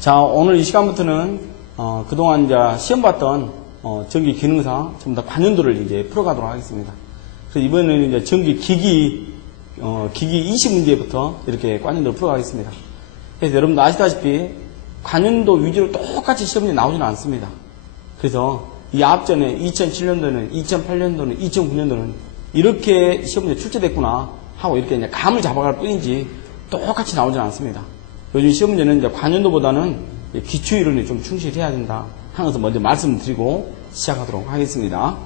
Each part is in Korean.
자, 오늘 이 시간부터는 그동안 이제 시험 봤던 전기 기능사 전부 다 관연도를 이제 풀어가도록 하겠습니다. 그래서 이번에는 이제 전기 기기 20문제부터 이렇게 관연도를 풀어가겠습니다. 그래서 여러분도 아시다시피 관연도 위주로 똑같이 시험이 나오지는 않습니다. 그래서 이 앞전에 2007년도는, 2008년도는, 2009년도는 이렇게 시험문제 출제됐구나 하고 이렇게 이제 감을 잡아갈 뿐이지 똑같이 나오지는 않습니다. 요즘 시험 문제는 이제 관연도보다는 기초 이론에 좀 충실해야 된다 하는 것을 먼저 말씀드리고 시작하도록 하겠습니다.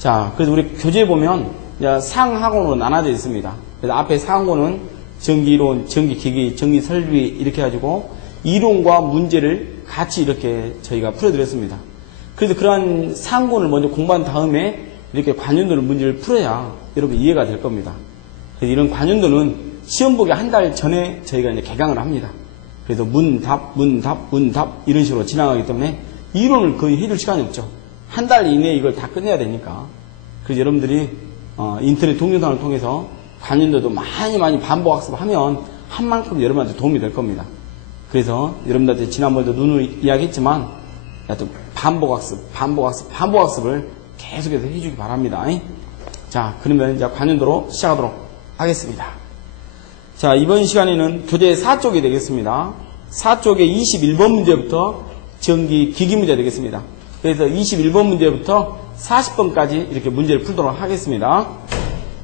자, 그래서 우리 교재에 보면 이제 상하권으로 나눠져 있습니다. 그래서 앞에 상하권은 전기이론, 전기기기, 전기설비 이렇게 해가지고 이론과 문제를 같이 이렇게 저희가 풀어드렸습니다. 그래서 그러한 상권을 먼저 공부한 다음에 이렇게 관연도를 문제를 풀어야 여러분 이해가 될 겁니다. 그래서 이런 관연도는 시험 보기 한 달 전에 저희가 이제 개강을 합니다. 그래서 문답 이런 식으로 진행하기 때문에 이론을 거의 해줄 시간이 없죠. 한 달 이내에 이걸 다 끝내야 되니까. 그래서 여러분들이 인터넷 동영상을 통해서 관연도도 많이 반복학습하면 한 만큼 여러분한테 도움이 될 겁니다. 그래서 여러분들한테 지난번에도 누누이 이야기했지만 하여튼 반복학습을 계속해서 해주기 바랍니다. 자, 그러면 이제 관연도로 시작하도록 하겠습니다. 자, 이번 시간에는 교재 4쪽이 되겠습니다. 4쪽의 21번 문제부터 전기 기기 문제 되겠습니다. 그래서 21번 문제부터 40번까지 이렇게 문제를 풀도록 하겠습니다.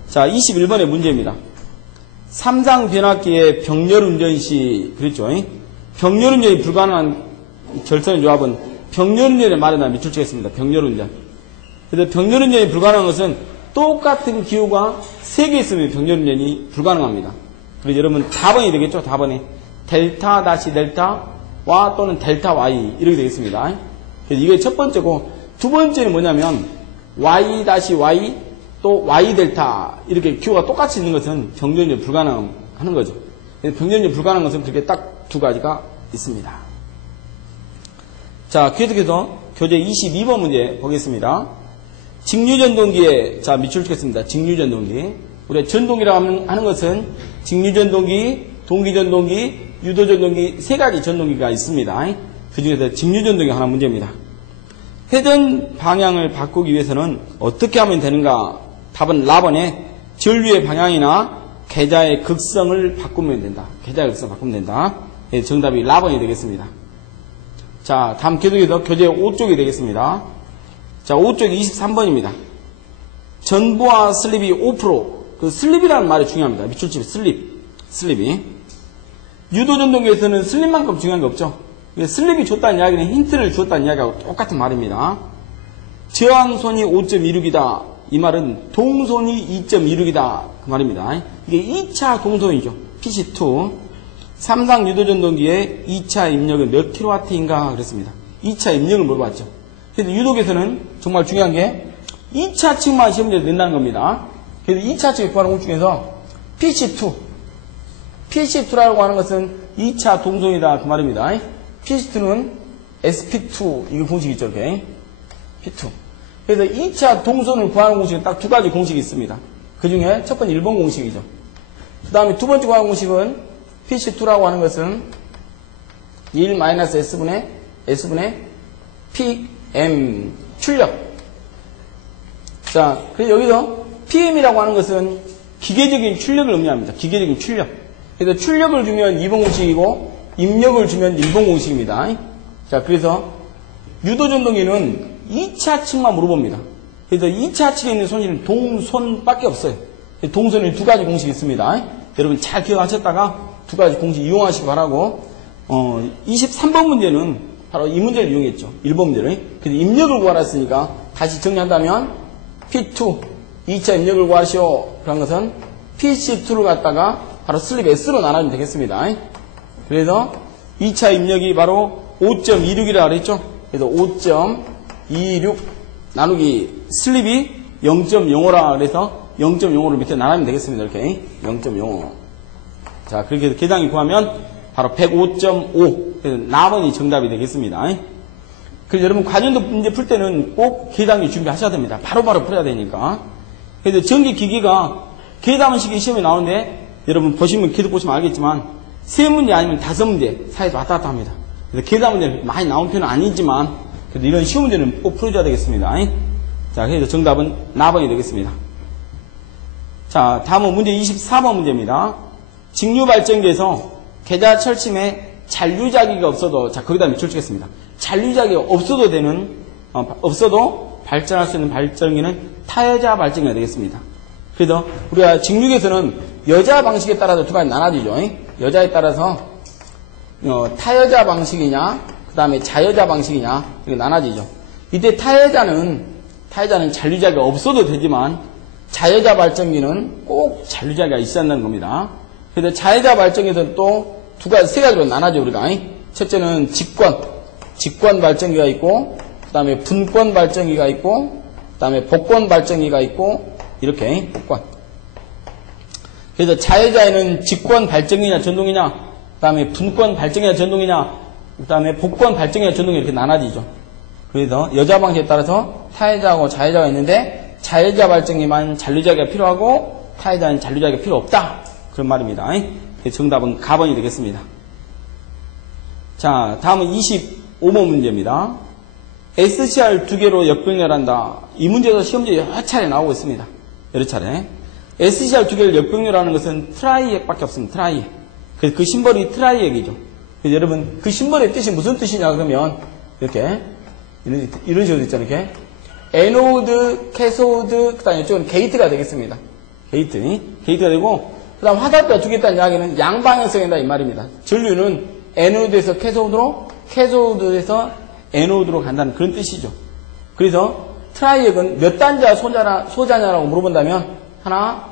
자, 21번의 문제입니다. 삼상 변압기의 병렬 운전 시, 그랬죠? 병렬 운전이 불가능한 결선의 조합은 병렬 운전에 마련한 밑줄 치겠습니다. 병렬 운전. 그래서 병렬 운전이 불가능한 것은 똑같은 기호가 3개 있으면 병렬 운전이 불가능합니다. 그래서 여러분 답번이 되겠죠? 답번이 델타 다시 델타 와 또는 델타 Y 이렇게 되겠습니다. 그래서 이게 첫 번째고 두 번째는 뭐냐면 Y 다시 Y 또 Y 델타 이렇게 기호가 똑같이 있는 것은 병렬운전 불가능하는 거죠. 병렬운전 불가능한 것은 그렇게 딱 두 가지가 있습니다. 자, 계속해서 교재 22번 문제 보겠습니다. 직류전동기에 자 밑줄 치겠습니다. 직류전동기. 우리가 전동기라고 하는 것은 직류전동기, 동기전동기, 유도전동기 세 가지 전동기가 있습니다. 그 중에서 직류전동기 하나 문제입니다. 회전 방향을 바꾸기 위해서는 어떻게 하면 되는가? 답은 라번에 전류의 방향이나 계좌의 극성을 바꾸면 된다. 계좌의 극성을 바꾸면 된다. 정답이 라번이 되겠습니다. 자, 다음 계속해서 교재 5쪽이 되겠습니다. 자, 5쪽이 23번입니다. 전보와 슬립이 5%. 그 슬립이라는 말이 중요합니다. 밑줄칩 슬립이. 유도전동기에서는 슬립만큼 중요한 게 없죠. 슬립이 줬다는 이야기는 힌트를 주었다는 이야기하고 똑같은 말입니다. 저항손이 5.26이다. 이 말은 동손이 2.26이다. 그 말입니다. 이게 2차 동손이죠. PC2. 삼상 유도전동기의 2차 입력은 몇 kW인가 그랬습니다. 2차 입력을 물어봤죠. 그래서 유도에서는 정말 중요한 게 2차 측만 시험 문제도 낸다는 겁니다. 그래서 2차 측에 구하는 것 중에서 PC2라고 하는 것은 2차 동성이다 그 말입니다. PC2는 SP2 이거 공식이 있죠. 이렇게 P2. 그래서 2차 동선을 구하는 공식은 딱 두 가지 공식이 있습니다. 그 중에 첫 번째 1번 공식이죠. 그 다음에 두 번째 구하는 공식은 PC2라고 하는 것은 1-S분의 PM 출력. 자, 그래서 여기서 PM이라고 하는 것은 기계적인 출력을 의미합니다. 기계적인 출력. 그래서 출력을 주면 2번 공식이고 입력을 주면 1번 공식입니다. 자, 그래서 유도전동기는 2차 측만 물어봅니다. 그래서 2차 측에 있는 손실은 동손밖에 없어요. 동손에 두 가지 공식이 있습니다. 여러분 잘 기억하셨다가 두 가지 공식 이용하시기 바라고 23번 문제는 바로 이 문제를 이용했죠. 1번 문제를. 그래서 입력을 구하라 했으니까 다시 정리한다면 P2 2차 입력을 구하시오. 그런 것은 PC2를 갖다가 바로 슬립 S로 나눠주면 되겠습니다. 그래서 2차 입력이 바로 5.26이라고 그랬죠. 그래서 5.26 나누기 슬립이 0.05라 그래서 0.05를 밑에 나누면 되겠습니다. 이렇게 0.05. 자, 그렇게 해서 계량이 구하면 바로 105.5. 그래서 남원이 정답이 되겠습니다. 그래서 여러분 관연도 문제 풀 때는 꼭 계량기 준비하셔야 됩니다. 바로바로 풀어야 되니까. 그래서 전기기기가 계담식이 시험에 나오는데 여러분 보시면 계속 보시면 알겠지만 3문제 아니면 5문제 사이에서 왔다 갔다 합니다. 그래서 계산 문제는 많이 나온 편은 아니지만 그래도 이런 쉬운 문제는 꼭 풀어줘야 되겠습니다. 자, 그래서 정답은 나번이 되겠습니다. 자, 다음은 문제 24번 문제입니다. 직류발전기에서 계좌 철심에 잔류자기가 없어도, 자, 거기다 밑줄 치겠습니다. 잔류자기가 없어도 발전할 수 있는 발전기는 타여자 발전기가 되겠습니다. 그래서 우리가 직류에서는 여자 방식에 따라서 두 가지 나눠지죠. 여자에 따라서 타여자 방식이냐, 그 다음에 자여자 방식이냐, 이렇게 나눠지죠. 이때 타여자는 잔류자기가 없어도 되지만 자여자 발전기는 꼭 잔류자기가 있어야 한다는 겁니다. 그래서 자여자 발전기에서는 또 세 가지로 나눠죠, 우리가. 첫째는 직권 발전기가 있고, 그 다음에 분권 발전기가 있고, 그 다음에 복권 발전기가 있고, 이렇게, 복권. 그래서 자여자에는 직권 발전기냐, 전동이냐, 그 다음에 분권 발전기냐, 전동이냐, 그 다음에 복권 발전기냐, 전동이 이렇게 나눠지죠. 그래서 여자 방식에 따라서 타여자하고 자여자가 있는데, 자여자 발전기만 잔류자기가 필요하고, 타여자는 잔류자기가 필요 없다. 그런 말입니다. 정답은 가번이 되겠습니다. 자, 다음은 25번 문제입니다. SCR 두 개로 역병렬한다. 이 문제도 시험지에 여러 차례 나오고 있습니다. 여러 차례. SCR 두 개를 역병렬하는 것은 트라이액밖에 없습니다. 트라이액. 그래서 그 심벌이 트라이액이죠. 그래서 여러분, 그 심벌의 뜻이 무슨 뜻이냐 그러면 이렇게 이런 식으로 있잖아요. 이렇게 에노드, 캐소드, 그 다음에 이쪽은 게이트가 되겠습니다. 게이트가 되고, 그 다음 화살표가 두 개 있다는 이야기는 양방향성이다 이 말입니다. 전류는 에노드에서 캐소드로, 캐소드에서 에노드로 간다는 그런 뜻이죠. 그래서 트라이액은 몇 단자 소자냐라고 물어본다면 하나,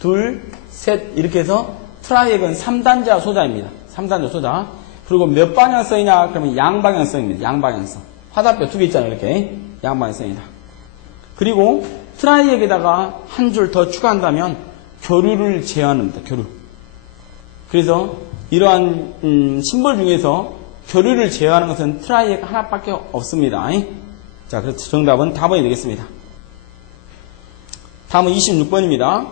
둘, 셋 이렇게 해서 트라이액은 3단자 소자입니다. 3단자 소자. 그리고 몇 방향성이냐 그러면 양방향성입니다. 양방향성. 화살표 두 개 있잖아요. 이렇게 양방향성이다. 그리고 트라이액에다가 한 줄 더 추가한다면 교류를 제한합니다. 교류. 그래서 이러한 심벌 중에서 교류를 제어하는 것은 트라이액 하나밖에 없습니다. 자, 그래서 정답은 답이 되겠습니다. 다음은 26번입니다.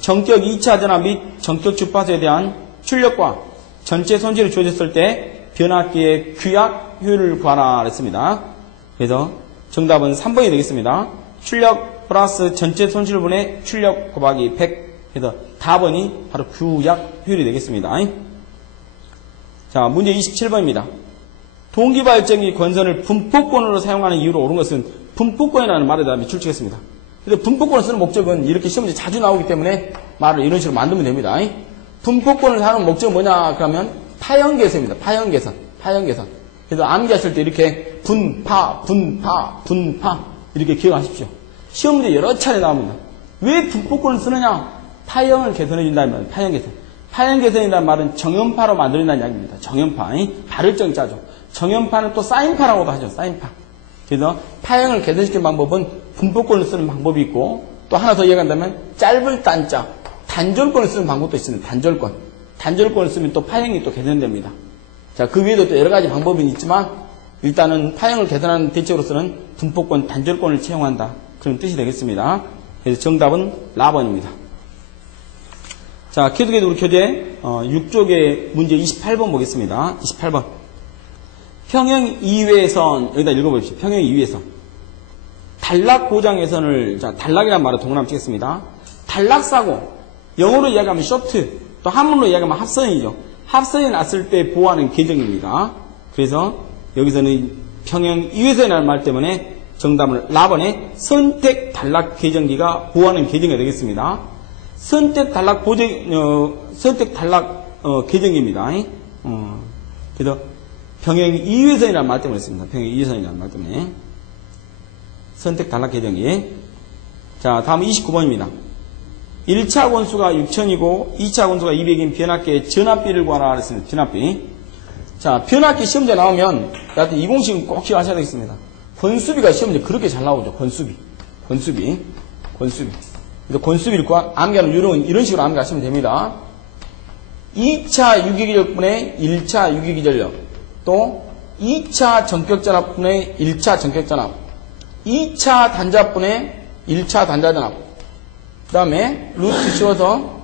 정격 2차 전압 및 정격 주파수에 대한 출력과 전체 손실이 주어졌을 때 변압기의 규약 효율을 구하라 했습니다. 그래서 정답은 3번이 되겠습니다. 출력 플러스 전체 손실분의 출력 곱하기 100. 그래서 답번이 바로 규약 효율이 되겠습니다. 자, 문제 27번입니다. 동기발전기 권선을 분포권으로 사용하는 이유로 옳은 것은 분포권이라는 말에다 밑줄 치겠습니다. 그래서 분포권을 쓰는 목적은 이렇게 시험지 자주 나오기 때문에 말을 이런 식으로 만들면 됩니다. 분포권을 사용하는 목적은 뭐냐 그러면 파형계산입니다. 파형계산. 그래서 암기하실 때 이렇게 분파 이렇게 기억하십시오. 시험문제 여러 차례 나옵니다. 왜 분포권을 쓰느냐? 파형을 개선해준다는 말이에요. 파형계산. 파형계산이라는 말은 정연파로 만들어진다는 이야기입니다. 정연파. 발을정 짜죠. 정연파는 또 사인파라고도 하죠. 사인파. 그래서 파형을 개선시키는 방법은 분포권을 쓰는 방법이 있고 또 하나 더 이야기한다면 짧을 단자, 단절권을 쓰는 방법도 있습니다. 단절권을 쓰면 또 파형이 또 개선됩니다. 자, 그 외에도 또 여러 가지 방법은 있지만 일단은 파형을 개선하는 대책으로서는 분포권, 단절권을 채용한다. 그런 뜻이 되겠습니다. 그래서 정답은 라번입니다. 자, 계속해서 우리 교재 6쪽의 문제 28번 보겠습니다. 28번. 평형 이외선, 여기다 읽어보십시오. 평형 이외선. 단락 고장외선을, 자, 단락이라는 말을 동그라미 치겠습니다. 단락사고, 영어로 이야기하면 쇼트, 또 한문으로 이야기하면 합선이죠. 합선이 났을 때 보호하는 계정입니다. 그래서 여기서는 평형 이외선이라는 말 때문에 정답은 라번의 선택 단락 계정기가 보호하는 계정이 되겠습니다. 선택 단락 계정기입니다. 그래서 평형 이외선이라는 말 때문에 했습니다. 평형 이외선이라는 말 때문에. 선택 단락 계정기. 자, 다음은 29번입니다. 1차 권수가 6000이고 2차 권수가 200인 변압기의 전압비를 구하라 그랬습니다. 변압비. 자, 변압기 시험제 나오면 여하튼 이 공식은 꼭 기억하셔야 되겠습니다. 권수비가 시험제 그렇게 잘 나오죠. 권수비. 그래서 권수비를 암기하는 유형은 이런 식으로 암기하시면 됩니다. 2차 유기기절분의 1차 유기기전력, 또 2차 전격전압분의 1차 전격전압, 2차 단자분의 1차 단자전압, 그 다음에 루트 씌워서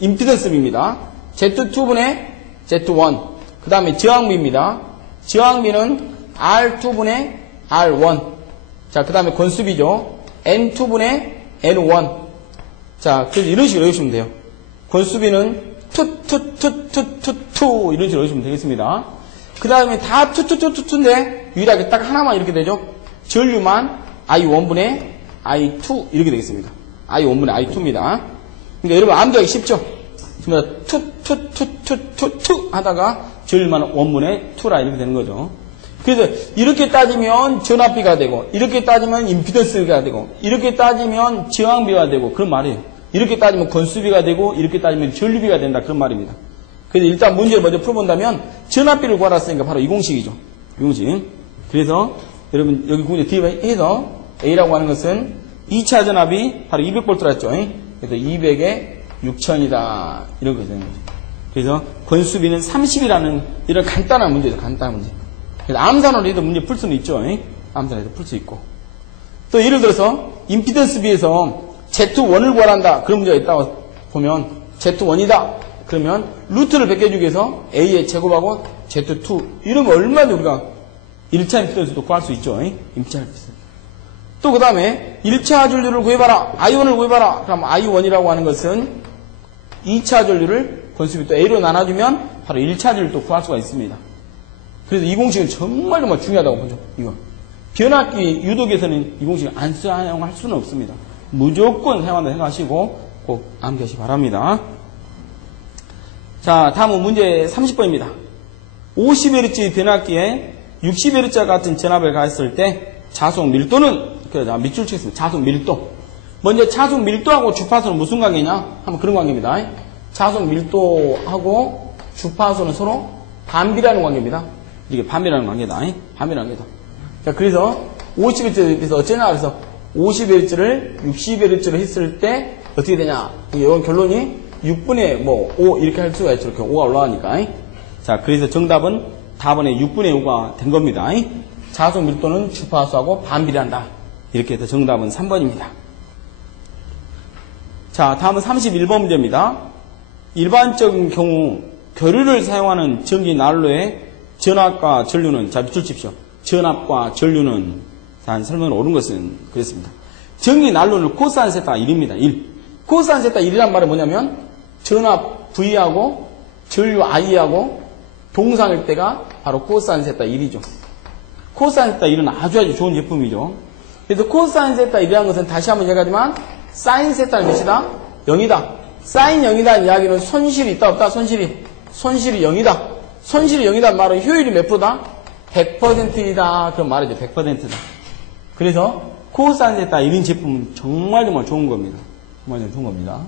임피던스입니다. Z2분의 Z1, 그 그 다음에 저항비입니다. 저항비는 R2분의 R1. 자, 그 다음에 권수비죠. N2분의 N1. 자, 그래서 이런 식으로 외우시면 돼요. 권수비는 투 이런 식으로 외우시면 되겠습니다. 그 다음에 다 투인데 유일하게 딱 하나만 이렇게 되죠. 전류만 I1분의 I2 이렇게 되겠습니다. I1분의 I2입니다. 그러니까 여러분 암기하기 쉽죠? 투 하다가 전류만 1분의 2라 이렇게 되는 거죠. 그래서 이렇게 따지면 전압비가 되고, 이렇게 따지면 임피던스가 되고, 이렇게 따지면 저항비가 되고, 그런 말이에요. 이렇게 따지면 건수비가 되고, 이렇게 따지면 전류비가 된다, 그런 말입니다. 그래서 일단 문제를 먼저 풀어본다면 전압비를 구하랬으니까 바로 이 공식이죠. 이 공식. 그래서 여러분 여기 문제 뒤에 해서 A라고 하는 것은 2차 전압이 바로 200V라 했죠. 그래서 200에 6000이다. 이런 거 되는 거죠. 그래서 건수비는 30이라는 이런 간단한 문제죠. 간단한 문제. 그래서 암산으로 해도 문제 풀 수는 있죠. 암산으로 해도 풀 수 있고. 또 예를 들어서 임피던스 비해서 Z1을 구하란다. 그런 문제가 있다고 보면 Z1이다. 그러면 루트를 베껴주기 위해서 A의 제곱하고 Z2 이런 거 얼마나 우리가 1차 임피던스도 구할 수 있죠. 임차 임피던스. 또 그 다음에 1차 전류를 구해봐라. I1을 구해봐라. 그럼 I1이라고 하는 것은 2차 전류를 건수비 또 A로 나눠주면 바로 1차 전류를 또 구할 수가 있습니다. 그래서 이 공식은 정말 중요하다고 보죠. 이거. 변압기 유도기에서는 이 공식을 안 사용할 수는 없습니다. 무조건 사용한다 생각하시고 꼭 암기하시기 바랍니다. 자, 다음은 문제 30번입니다. 50Hz 변압기에 60Hz 같은 전압을 가했을 때 자속 밀도는, 밑줄 치겠습니다. 자속 밀도. 먼저 자속 밀도하고 주파수는 무슨 관계냐? 한번 그런 관계입니다. 자속 밀도하고 주파수는 서로 반비라는 관계입니다. 이게 반비라는 관계다. 반비라는 관계다. 자, 그래서 50Hz에서 어쩌냐? 그래서 50Hz를 60Hz로 했을 때 어떻게 되냐? 이건 결론이 6분의 5 이렇게 할 수가 있죠. 이렇게 5가 올라가니까. 자, 그래서 정답은 답번에 6분의 5가 된 겁니다. 자속 밀도는 주파수하고 반비례한다. 이렇게 해서 정답은 3번입니다. 자, 다음은 31번 문제입니다. 일반적인 경우 교류를 사용하는 전기 난로의 전압과 전류는, 자, 밑줄 칩시오. 전압과 전류는, 자, 설명을 옳은 것은 그랬습니다. 전기 난로는 코사인 세타 1입니다. 1. 코사인 세타 1이란 말은 뭐냐면 전압 V하고 전류 I하고 동상일 때가 바로 코사인 세타 1이죠. 코사인 세타 1은 아주 좋은 제품이죠. 그래서 코사인 세타 1이라는 것은 다시 한번 얘기하지만 사인 세타는 몇이다? 0이다. 사인 0이다는 이야기는 손실이 있다 없다? 손실이 0이다. 손실이 0이다 말은 효율이 몇 프로다? 100%이다. 그런 말이죠. 100%다. 그래서 코사인 세타 1인 제품은 정말 좋은 겁니다. 정말 좋은 겁니다.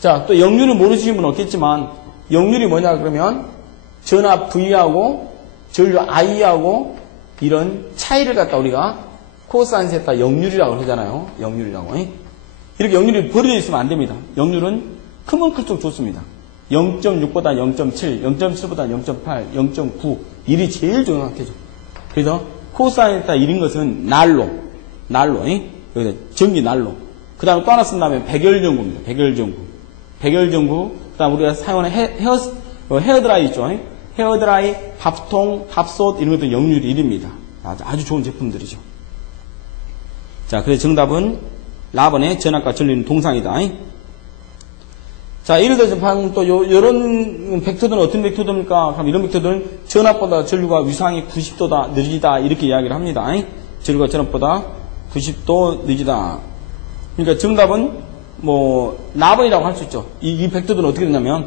자, 또 역률을 모르시는 분은 없겠지만 역률이 뭐냐 그러면 전압 V하고 전류 I하고 이런 차이를 갖다 우리가 코사인 세타 역률이라고 그러잖아요. 역률이라고. 이렇게 역률이 버려져 있으면 안 됩니다. 역률은 크면 클수록 좋습니다. 0.6보다 0.7, 0.7보다 0.8, 0.9 1이 제일 정확해져. 그래서 코사인 세타 1인 것은 난로, 여기다 전기 난로. 그 다음에 또 하나 쓴다면 백열전구입니다. 백열전구. 그 다음 우리가 사용하는 헤어드라이 있죠. 헤어드라이, 밥통, 밥솥 이런 것도 역률이 1입니다. 아주 좋은 제품들이죠. 자, 그래서 정답은 라번의 전압과 전류는 동상이다. 자, 예를 들어서 방금 또 요런 벡터들은 어떤 벡터입니까? 그럼 이런 벡터들은 전압보다 전류가 위상이 90도다, 느리다 이렇게 이야기를 합니다. 전류가 전압보다 90도 늦이다. 그러니까 정답은 라번이라고 할 수 있죠. 이 벡터들은 어떻게 되냐면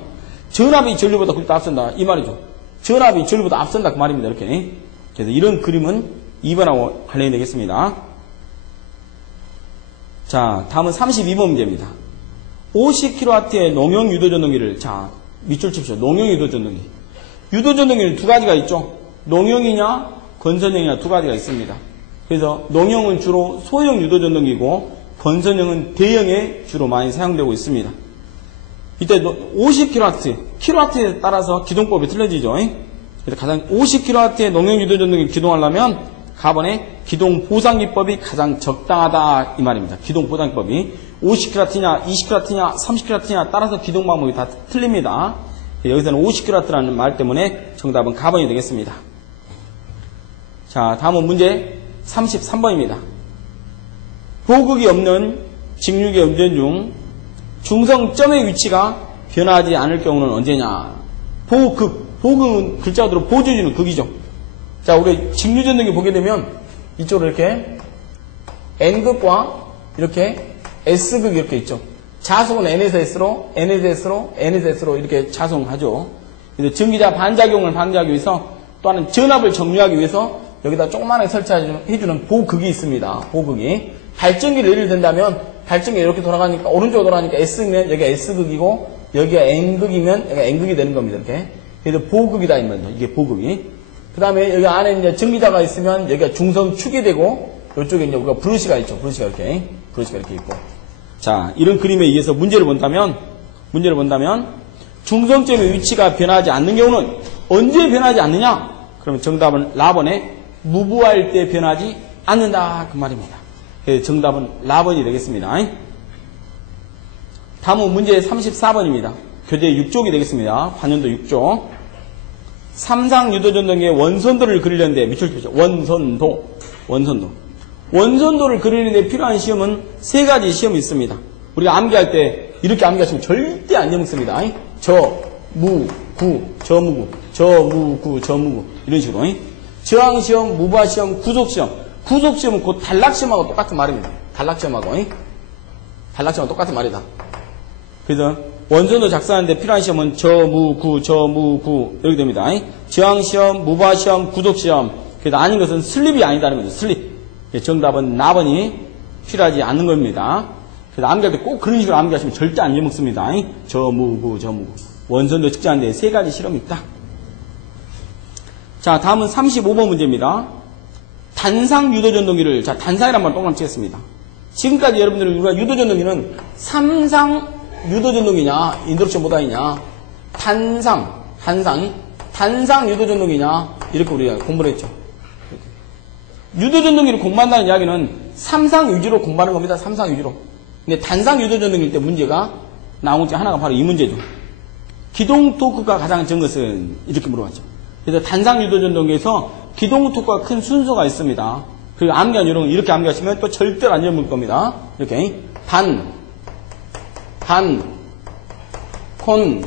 전압이 전류보다 90도 앞선다 이 말이죠. 전압이 전류보다 앞선다 그 말입니다. 이렇게. 그래서 이런 그림은 2번하고 관련이 되겠습니다. 자, 다음은 32번 문제입니다. 50kW의 농용 유도전동기를, 자, 밑줄 칩시오. 농용 유도전동기. 유도전동기는 두 가지가 있죠. 농용이냐 건선형이냐 두 가지가 있습니다. 그래서 농용은 주로 소형 유도전동기고 건선형은 대형에 주로 많이 사용되고 있습니다. 이때 50kW, 킬로와트에 따라서 기동법이 틀려지죠. 그래서 가장 50kW의 농용 유도전동기 기동하려면 가번의 기동 보상기법이 가장 적당하다 이 말입니다. 기동 보상기법이 50kW냐, 20kW냐, 30kW냐 따라서 기동 방법이 다 틀립니다. 여기서는 50kW라는 말 때문에 정답은 가번이 되겠습니다. 자, 다음은 문제 33번입니다. 보극이 없는 직류계 운전 중 중성점의 위치가 변하지 않을 경우는 언제냐? 보극은 글자 그대로 보조주는 극이죠. 자, 우리 직류전등기 보게 되면 이쪽으로 이렇게 N극과 이렇게 S극 이렇게 있죠. 자속은 N에서 S로, N에서 S로, N에서 S로 이렇게 자송하죠. 그래서 전기자 반작용을 방지하기 위해서 또한 전압을 정류하기 위해서 여기다 조그만하게 설치해주는 보극이 있습니다. 보극이. 발전기를 예를 든다면 발전기가 이렇게 돌아가니까 오른쪽으로 돌아가니까 S면 여기가 S극이고 여기가 N극이면 여기가 N극이 되는 겁니다. 이렇게. 그래서 보극이다 이 말이죠. 이게 보극이. 그 다음에 여기 안에 이제 전기자가 있으면 여기가 중성축이 되고 이쪽에 이제 우리가 브러시가 있죠. 브러시가 이렇게 있고. 자, 이런 그림에 의해서 문제를 본다면 중성점의 위치가 변하지 않는 경우는 언제 변하지 않느냐? 그러면 정답은 라번에 무부할 때 변하지 않는다 그 말입니다. 그래서 정답은 라번이 되겠습니다. 다음은 문제 34번입니다. 교재 6쪽이 되겠습니다. 관연도 6쪽. 삼상 유도전등기의 원선도를 그리려는데 밑줄 펴죠. 원선도를 그리는데 필요한 시험은 세 가지 시험이 있습니다. 우리가 암기할 때 이렇게 암기하시면 절대 안 적습니다. 저, 무, 구, 저무구, 저무구, 저무구 이런 식으로. 저항시험, 무바시험, 구속시험. 구속시험은 곧 단락시험하고 똑같은 말입니다. 단락시험하고 똑같은 말이다. 그래서 원선도 작성하는데 필요한 시험은 저무구, 저무구 이렇게 됩니다. 저항시험, 무바시험, 구속시험. 그래서 아닌 것은 슬립이 아니다는 거죠. 슬립. 정답은 나번이 필요하지 않는 겁니다. 그래서 암기할 때 꼭 그런 식으로 암기하시면 절대 안 잊먹습니다. 저무구. 원선도 측정하는데 세 가지 실험이 있다. 자, 다음은 35번 문제입니다. 단상 유도전동기를, 자, 단상이란 말 동그라미 찍겠습니다. 지금까지 여러분들은 우리가 유도전동기는 삼상 유도전동기냐, 인덕션 모단이냐, 단상 유도전동기냐, 이렇게 우리가 공부를 했죠. 유도전동기를 공부한다는 이야기는 삼상 유지로 공부하는 겁니다. 삼상 유지로. 근데 단상 유도전동기일 때 문제가 나온 것 중에 하나가 바로 이 문제죠. 기동 토크가 가장 적은 것은 이렇게 물어봤죠. 그래서 단상 유도전동기에서 기동 토크가 큰 순서가 있습니다. 그리고 암기한 요령은 이렇게 암기하시면 또 절대로 안 잊어먹을 겁니다. 이렇게 반, 콘,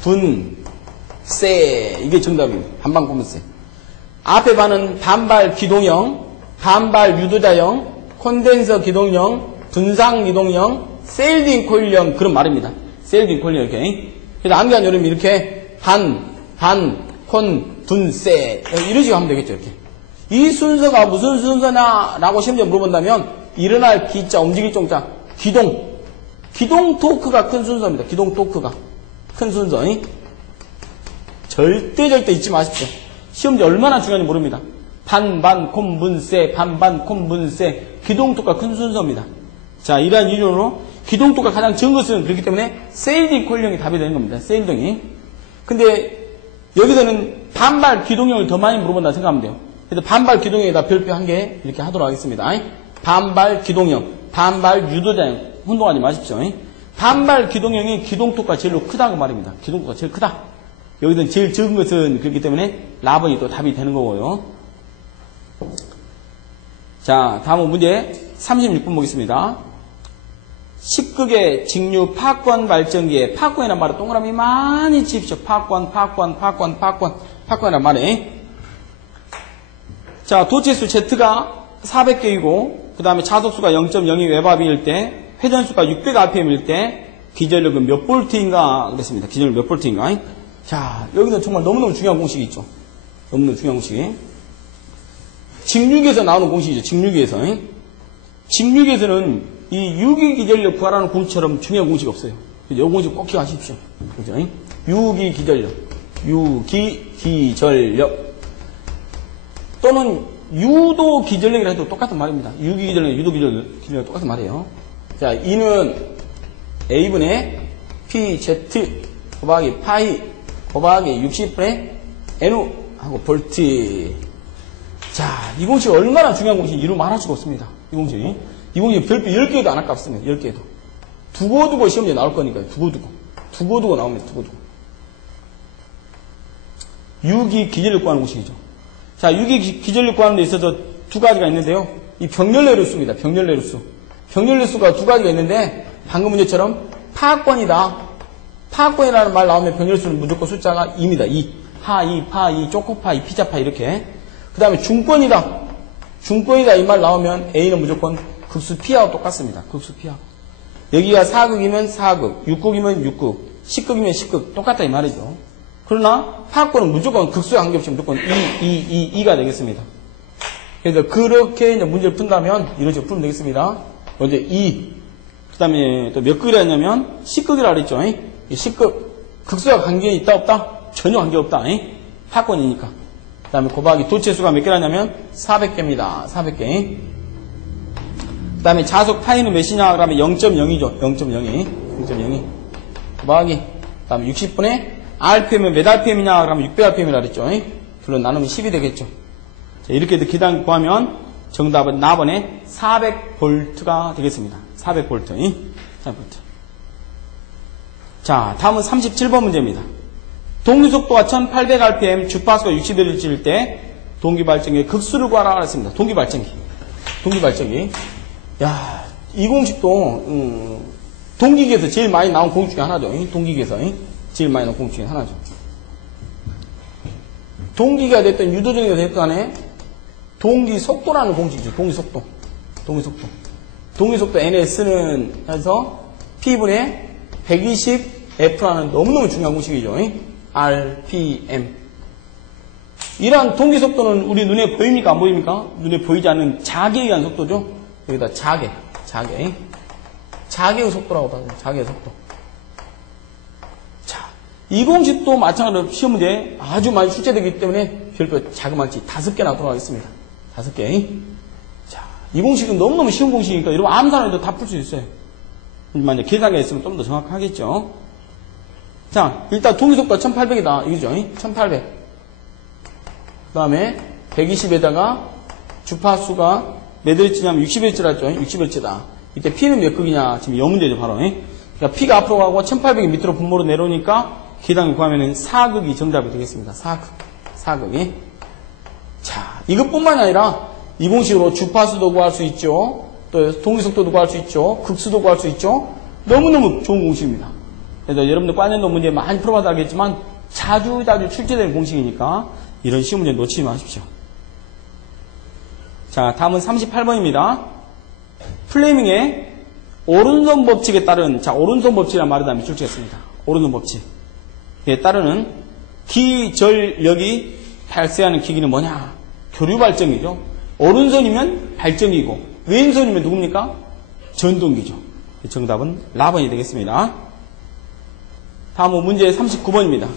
분, 세 이게 정답입니다. 반반 콘분 세. 앞에 반은 반발 기동형, 반발 유도자형, 콘덴서 기동형, 분상 이동형, 셀딩 코일형 그런 말입니다. 셀딩 코일형 이렇게. 그래서 암기한 요령이 이렇게 콘, 분, 세 이런 식으로 하면 되겠죠. 이렇게. 이 순서가 무슨 순서냐라고 시험지에 물어본다면 일어날 기자, 움직일 종자, 기동 토크가 큰 순서입니다. 기동 토크가 큰 순서. 절대 잊지 마십시오. 시험지 얼마나 중요한지 모릅니다. 반반 콤분세 기동 토크가 큰 순서입니다. 자, 이러한 이유로 기동 토크가 가장 적은 것은 그렇기 때문에 세일딩 콜령이 답이 되는 겁니다. 세일딩이. 근데 여기서는 반발 기동형을 더 많이 물어본다 생각하면 돼요. 그래서 반발 기동형에다 별표 한 개 이렇게 하도록 하겠습니다. 반발 기동형, 반발 유도자형 혼동하지 마십시오. 반발 기동형이 기동 토크가 제일 크다고 말입니다. 기동 토크가 제일 크다. 여기서는 제일 적은 것은 그렇기 때문에 라번이 또 답이 되는 거고요. 자, 다음은 문제 36번 보겠습니다. 10극의 직류 파권 발전기에 파권이라는 말을 동그라미 많이 치십시오. 파권이라는 말에. 자, 도체수 Z가 400개이고 그 다음에 자속수가 0.02 웨바비일 때 회전수가 600rpm일 때 기전력은 몇 볼트인가 그랬습니다. 기전력 몇 볼트인가. 자, 여기서 정말 너무너무 중요한 공식이 있죠. 너무너무 중요한 공식이. 직류기에서 나오는 공식이죠. 직류기에서는 이 유기기전력 구하라는 공식처럼 중요한 공식이 없어요. 이 공식 꼭 기억하십시오. 그죠? 유기기전력 또는 유도기전력이라 해도 똑같은 말입니다. 유기기전력, 유도기전력 똑같은 말이에요. 자, 이는 A분의 PZ 곱하기 파이 곱하기 60분의 NU 하고 볼트. 자, 이 공식 얼마나 중요한 공식인지 이루 말할 수가 없습니다. 이 공식 별표 10개도 안 아깝습니다. 10개도. 두고두고 시험지에 나올 거니까요. 두고두고 나옵니다. 두고두고. 유기 기전을 구하는 공식이죠. 자, 유기 기전을 구하는 데 있어서 두 가지가 있는데요. 이 병렬내루수입니다. 병렬내루수. 병렬내루수가 두 가지가 있는데 방금 문제처럼 파악권이다. 파악권이라는 말 나오면 병렬수는 무조건 숫자가 2입니다. 2. 파, 2, 파, 2, 초코파, 2, 피자파 이렇게. 그 다음에 중권이다. 중권이다 이 말 나오면 A는 무조건 극수 P하고 똑같습니다. 극수 P하고. 여기가 4극이면 4극, 6극이면 6극, 10극이면 10극 똑같다 이 말이죠. 그러나 파악권은 무조건 극수에 관계없이 무조건 2가 되겠습니다. 그래서 그렇게 이제 문제를 푼다면 이런 식으로 풀면 되겠습니다. 먼저 2. 그 다음에 또 몇 극이라 했냐면 10극이라 그랬죠. 10극. 극수와 관계 있다 없다? 전혀 관계 없다. 파권이니까. 그 다음에 곱하기 도체수가 몇 개라냐면 400개입니다. 400개. 그 다음에 자속 파이는 몇이냐? 그러면 0.0이죠. 0.02. 0.02. 곱하기. 그 다음에 60분의 RPM은 몇 RPM이냐? 그러면 600RPM이라 그랬죠. 둘로 나누면 10이 되겠죠. 자, 이렇게 계단 구하면 정답은 4번에 400V가 되겠습니다. 400V. 400V. 자, 다음은 37번 문제입니다. 동기속도가 1800rpm, 주파수가 60Hz일 때 동기발전기의 극수를 구하라 했습니다. 동기발전기. 동기발전기. 야, 이 공식도 동기계에서 제일 많이 나온 공식 중에 하나죠. 동기계에서 제일 많이 나온 공식 중에 하나죠. 동기가 됐든 유도전기가 됐든 간에 동기속도라는 공식이죠. 동기속도. 동기속도. 동기속도 NS는 해서 P분의 120F라는 너무너무 중요한 공식이죠. RPM. 이러한 동기속도는 우리 눈에 보입니까? 안 보입니까? 눈에 보이지 않는 자기에 의한 속도죠. 여기다 자계. 자계의 속도라고 봐요. 자계의 속도. 자, 이 공식도 마찬가지로 시험 문제 아주 많이 출제되기 때문에 별표 자그마치 5개 나도록 하겠습니다. 5개. 자, 이 공식은 너무너무 쉬운 공식이니까 여러분 아무 사람도 다 풀 수 있어요. 만약 계산기가 있으면 좀 더 정확하겠죠. 자, 일단 동기속도가 1800이다. 이거죠. 1800. 그 다음에 120에다가 주파수가 몇 Hz냐면 60H라죠. 60H다. 이때 P는 몇 극이냐? 지금 이 문제죠, 바로. 그러니까 P가 앞으로 가고 1800이 밑으로 분모로 내려오니까 계단을 구하면은 4극이 정답이 되겠습니다. 4극이. 자, 이것뿐만이 아니라 이 공식으로 주파수도 구할 수 있죠. 또 동기속도도 구할 수 있죠. 극수도 구할 수 있죠. 너무너무 좋은 공식입니다. 그래서 여러분들 관련도 문제 많이 풀어봐도 알겠지만 자주 출제되는 공식이니까 이런 시험 문제 놓치지 마십시오. 자, 다음은 38번입니다. 플레밍의 오른손 법칙에 따른, 자, 오른손 법칙이라는 말을 다 출제했습니다. 오른손 법칙에 따르는 기전력이 발생하는 기기는 뭐냐? 교류 발전기죠. 오른손이면 발전기고 왼손이면 누굽니까? 전동기죠. 정답은 라번이 되겠습니다. 다음은 문제 39번입니다.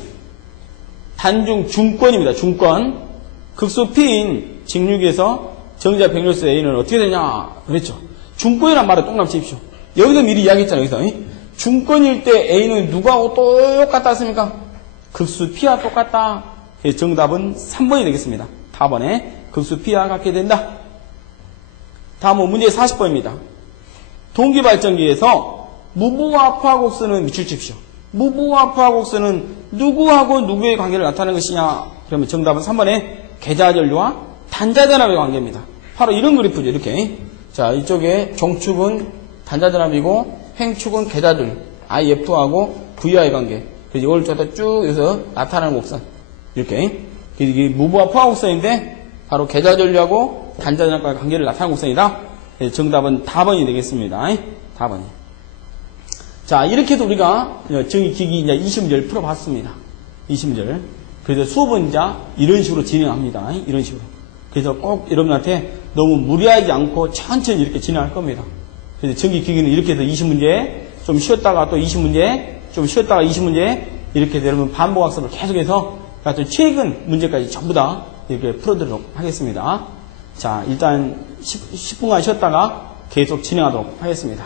단중 중권입니다. 중권. 극소 P인 직류기에서 정자 병렬수 A는 어떻게 되냐? 그랬죠. 중권이란 말을 똥남 치십시오. 여기서 미리 이야기했잖아요. 여기서. 중권일 때 A는 누구하고 똑같다 했습니까? 극수 P와 똑같다. 정답은 3번이 되겠습니다. 4번에 극수 P와 같게 된다. 다음은 문제 40번입니다. 동기발전기에서 무부와 포화곡선은 밑줄 칩시오. 무부와 포화곡선은 누구하고 누구의 관계를 나타내는 것이냐? 그러면 정답은 3번에 계자전류와 단자전압의 관계입니다. 바로 이런 그래프죠. 이렇게. 자, 이쪽에 정축은 단자전압이고 횡축은 계자전류 IF하고 VI의 관계. 그래서 이걸 저기다 쭉 해서 나타나는 곡선. 이렇게. 이게 무부와 포화곡선인데 바로 계자전류하고 단자전압과의 관계를 나타내는 곡선이다. 정답은 4번이 되겠습니다. 4번이. 자, 이렇게 해서 우리가 정의기기 이제 20문제를 풀어봤습니다. 20문제를. 그래서 수업은 이제 이런 식으로 진행합니다. 이런 식으로. 그래서 꼭 여러분한테 너무 무리하지 않고 천천히 이렇게 진행할 겁니다. 그래서 정의기기는 이렇게 해서 20문제, 좀 쉬었다가 또 20문제, 좀 쉬었다가 20문제, 이렇게 해서 여러분 반복학습을 계속해서 최근 문제까지 전부 다 이렇게 풀어드리도록 하겠습니다. 자, 일단 10분간 쉬었다가 계속 진행하도록 하겠습니다.